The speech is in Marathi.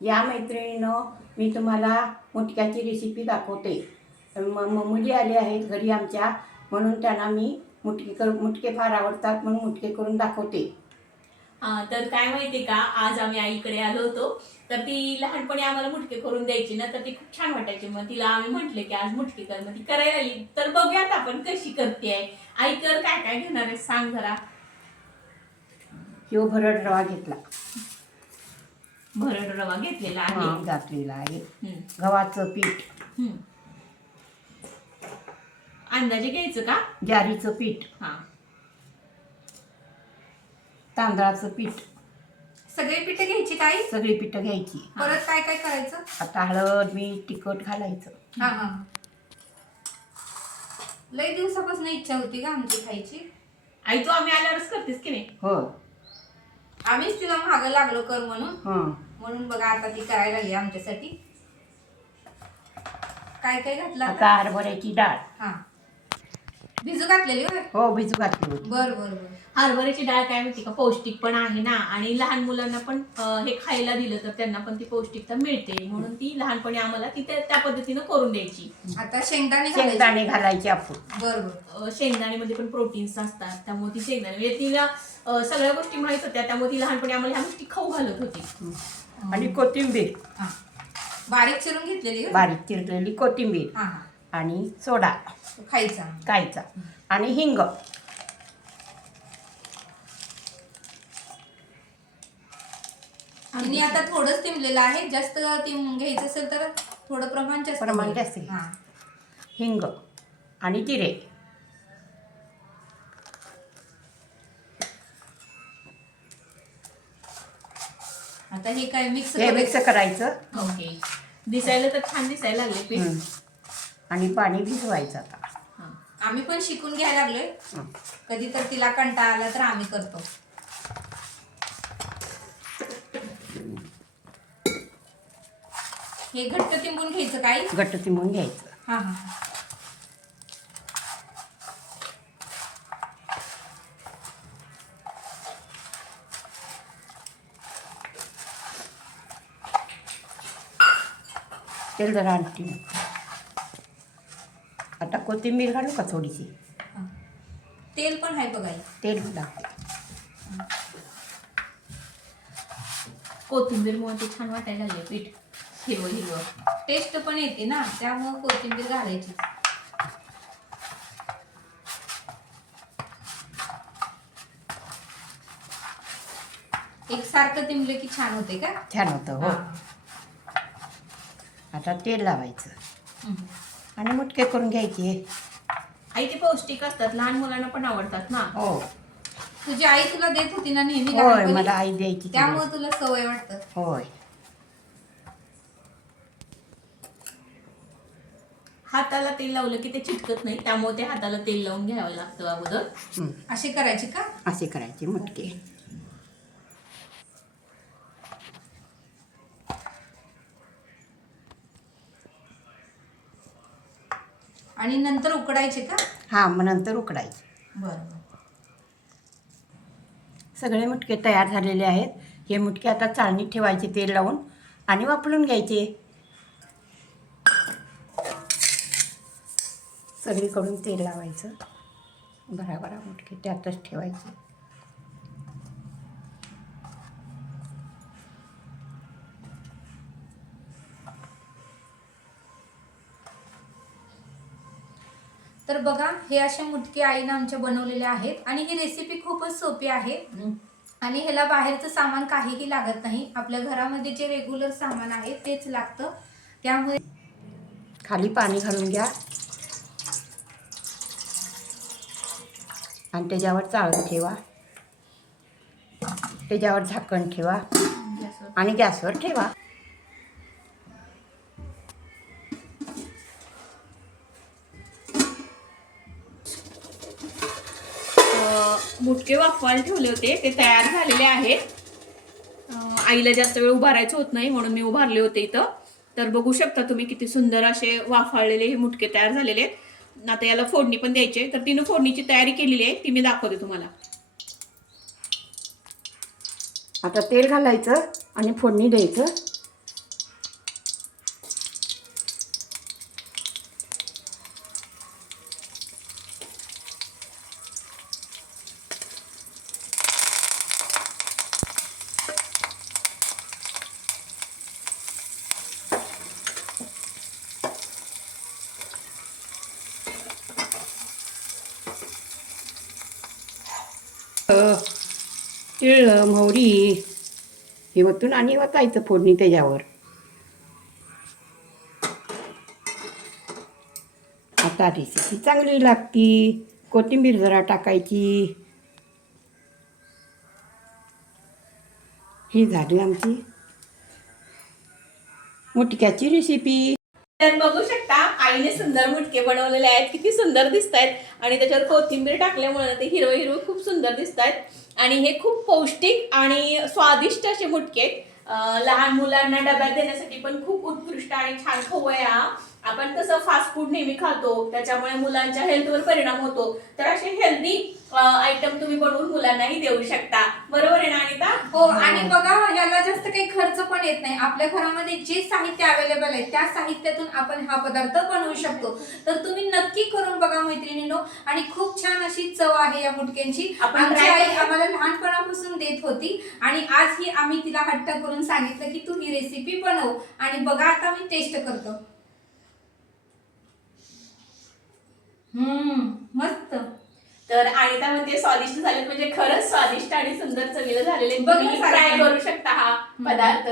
या मैत्रिणीनं मी तुम्हाला मुटक्याची रेसिपी दाखवते. म मुली आल्या आहेत घरी आमच्या म्हणून त्यांना मी मुटके कर मुटके फार आवडतात म्हणून मुटके करून दाखवते. तर काय माहितीये का आज आम्ही आईकडे आलो होतो तर ती लहानपणी आम्हाला मुटके करून द्यायची ना तर ती खूप छान वाटायची. मग तिला आम्ही म्हटले की आज मुटके कर. मग ती करायला आली. तर बघूयात आपण कशी करते आहे आई कर काय काय घेणार आहे सांग जरा. शिव भरड रवा घेतला. भरड रवा घेतलेला आहे. घातलेला आहे. हम्म, गव्हाचं पीठ. हम्म. अंदाजे घ्यायचं का? ज्वारीचं पीठ. हा. तांदळाचं पीठ. सगळे पिठे घ्यायची काही सगळी पिठं घ्यायची. परत काय काय करायचं? आता हळद मीठ तिखट घालायचं. हा हा लई दिवसापासून इच्छा होती का आमची खायची. आई तू आम्ही आल्यावरच करतेस की नाही? हो. आम्हीच तिला मागं लागलो कर म्हणून. हं. म्हणून बघा आता ती करायला लागली आमच्यासाठी. काय काय घातलं आता? आता हरभऱ्याची डाळ. हा. भिजू घातलेली होय? हो भिजू घातली होती. बर बर बर. हरभऱ्याची डाळ काय माहिती का? पौष्टिक पण आहे ना. आणि लहान मुलांना पण अं, हे खायला दिलं तर त्यांना पण ती पौष्टिकता मिळते. म्हणून ती लहानपणी आम्हाला ती त्या त्या पद्धतीनं करून द्यायची. आता शेंगदाणे घालायचे. शेंगदाणे घालायचे आपण. बर बर. अं, शेंगदाण्यामध्ये पण प्रोटीन्स असतात. त्यामुळे ती शेंगदाणे म्हणजे तिला अं, सगळ्या गोष्टी माहीत होत्या. त्यामुळे ती लहानपणी आम्हाला ह्या गोष्टी खाऊ घालत होती. आणि कोथिंबीर. हा. बारीक चिरून घेतलेली? बारीक चिरलेली कोथिंबीर हा हा. आणि सोडा. खायचा. कायचा आणि हिंग. आणि आता थोडंच तिमलेलं आहे. जास्त तिम घ्यायचं असेल तर थोडं प्रमाण जास्त प्रमाण. जास्त. हा. हिंग आणि जिरे. आता हे काय मिक्स हे मिक्स करायचं? ओके दिसायला तर छान दिसायला लागले पीठ. आणि पाणी भिजवायचं आता. हा. आम्ही पण शिकून घ्यायला लागलोय. हं. कधी तर तिला कंटाळा आला तर आम्ही करतो. हे घट्ट तिंबून घ्यायचं काय घट्ट चिमून घ्यायचं. हा हा. तेल जरा आणखी आता कोथिंबीर घालू का थोडीशी. तेल पण आहे बघा. तेल टाकते कोथिंबीर ते छान वाटायला लागले पीठ हिरवं हिरवं. टेस्ट पण येते ना त्यामुळं कोथिंबीर घालायची. एक सारखं तिंबलं की छान होते का? छान होतं हो. हा. आता तेल लावायचं. आणि मुटके करून घ्यायचे. आई ते पौष्टिक असतात. लहान मुलांना पण आवडतात ना? हो. तुझी आई तुला देत होती ना नेहमी होय लहानपणी? मला आई द्यायची ती. त्यामुळे तुला सवय वाटतं. होय. हाताला तेल लावलं की ते चिटकत नाही. त्यामुळे ते हाताला तेल लावून घ्यावं लागतं अगोदर. हं. असे करायचे का? असे करायचे मुटके. आणि नंतर उकडायचे का? हां मग नंतर उकडायचे. बरं सगळे मुटके तयार झालेले आहेत. हे मुटके आता चाळणीत ठेवायचे तेल लावून आणि वापरून घ्यायचे. सगळीकडून तेल लावायचं. भराभरा मुटके त्यातच ठेवायचे. तर बघा हे असे मुटके आईनं आमच्या बनवलेले आहेत आणि ही रेसिपी खूपच सोपी आहे. आणि ह्याला बाहेरचं सामान काहीही लागत नाही. आपल्या घरामध्ये जे रेग्युलर सामान आहे तेच लागतं. त्यामुळे खाली पाणी घालून घ्या. आणि त्याच्यावर चाळून ठेवा. त्याच्यावर झाकण ठेवा. आणि गॅसवर ठेवा. मुटके वाफवायला ठेवले होते. ते तयार झालेले आहेत. आईला जास्त वेळ उभारायचं होत नाही म्हणून मी उभारले होते इथं. तर बघू शकता तुम्ही किती सुंदर असे वाफाळलेले हे मुटके तयार झालेले आहेत. आता याला फोडणी पण द्यायची आहे. तर तिनं फोडणीची तयारी केलेली आहे. ती मी दाखवते तुम्हाला. आता तेल घालायचं आणि फोडणी द्यायचं. तिळ मोहरी हे वतून आणि वतायचं फोडणी त्याच्यावर. आता रेसिपी चांगली लागती. कोथिंबीर जरा टाकायची. ही झाली आमची मुटक्याची रेसिपी तर बघू शकता आईने सुंदर मुटके बनवलेले आहेत. किती सुंदर दिसत आहेत आणि त्याच्यावर कोथिंबीर टाकल्यामुळे ते हिरवं हिरवं खूप सुंदर दिसत आहेत आणि हे खूप पौष्टिक आणि स्वादिष्ट असे मुटके आहेत. लहान मुलांना डब्यात देण्यासाठी पण खूप उत्कृष्ट आणि छान खाऊ हा आपण कसं फास्ट फूड नेहमी खातो त्याच्यामुळे मुलांच्या हेल्थवर परिणाम होतो. तर असे हेल्दी आयटम तुम्ही बनवून मुलांनाही देऊ शकता. बरोबर आहे ना अनिता? हो आणि बघा ह्याला जास्त काही खर्च पण येत नाही. आपल्या घरामध्ये जे साहित्य अवेलेबल आहे त्या साहित्यातून आपण हा पदार्थ बनवू शकतो. तर तुम्ही नक्की करून बघा मैत्रिणींनो. आणि खूप छान अशी चव आहे या मुटक्यांची आपण आमची आई. आम्हाला लहानपणापासून देत होती. आणि आज ही आम्ही तिला हट्ट करून सांगितलं की तू ही रेसिपी बनव. आणि बघा आता मी टेस्ट करतो हम्म मस्त. तर अनिता म्हणते स्वादिष्ट झाले म्हणजे खरंच स्वादिष्ट आणि सुंदर चवीला झालेले बघ ट्राय. करू शकता हा पदार्थ.